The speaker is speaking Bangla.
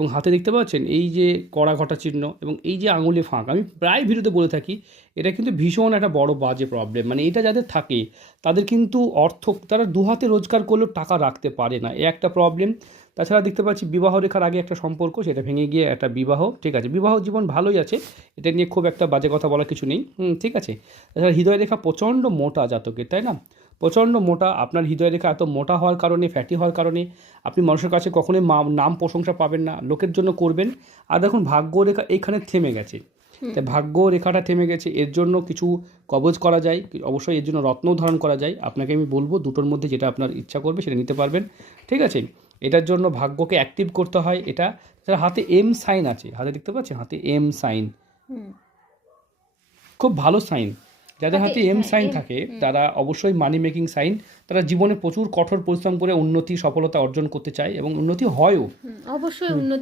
এবং হাতে দেখতে পাচ্ছেন এই যে কড়া ঘটা চিহ্ন এবং এই যে আঙুলে ফাঁক, আমি প্রায় ভিডিওতে বলে থাকি এটা কিন্তু ভীষণ একটা বড় বাজে প্রবলেম। মানে এটা যাদের থাকে তাদের কিন্তু তারা দু হাতে রোজগার করলেও টাকা রাখতে পারে না, এ একটা প্রবলেম। তাছাড়া দেখতে পাচ্ছি বিবাহ রেখার আগে একটা সম্পর্ক, সেটা ভেঙে গিয়ে একটা বিবাহ, ঠিক আছে, বিবাহ জীবন ভালোই আছে, এটা নিয়ে খুব একটা বাজে কথা বলার কিছু নেই, ঠিক আছে। তাছাড়া হৃদয় রেখা প্রচণ্ড মোটা জাতকের, তাই না, প্রচণ্ড মোটা। আপনার হৃদয় রেখা এত মোটা হওয়ার কারণে, ফ্যাটি হওয়ার কারণে আপনি মানুষের কাছে কখনোই নাম প্রশংসা পাবেন না, লোকের জন্য করবেন। আর দেখুন ভাগ্য রেখা এইখানে থেমে গেছে, তাই ভাগ্য রেখাটা থেমে গেছে, এর জন্য কিছু কবজ করা যায়, অবশ্যই এর জন্য রত্নও ধারণ করা যায়। আপনাকে আমি বলবো দুটোর মধ্যে যেটা আপনার ইচ্ছা করবে সেটা নিতে পারবেন, ঠিক আছে। এটার জন্য ভাগ্যকে অ্যাক্টিভ করতে হয়। এটা হাতে এম সাইন আছে, হাতে দেখতে পাচ্ছেন হাতে এম সাইন, খুব ভালো সাইন। যাদের হাতে এম সাইন থাকে তারা অবশ্যই মানি মেকিং সাইন, তারা জীবনে প্রচুর কঠোর পরিশ্রম করে উন্নতি সফলতা অর্জন করতে চায় এবং উন্নতি হয়ও। অবশ্যই উন্নতি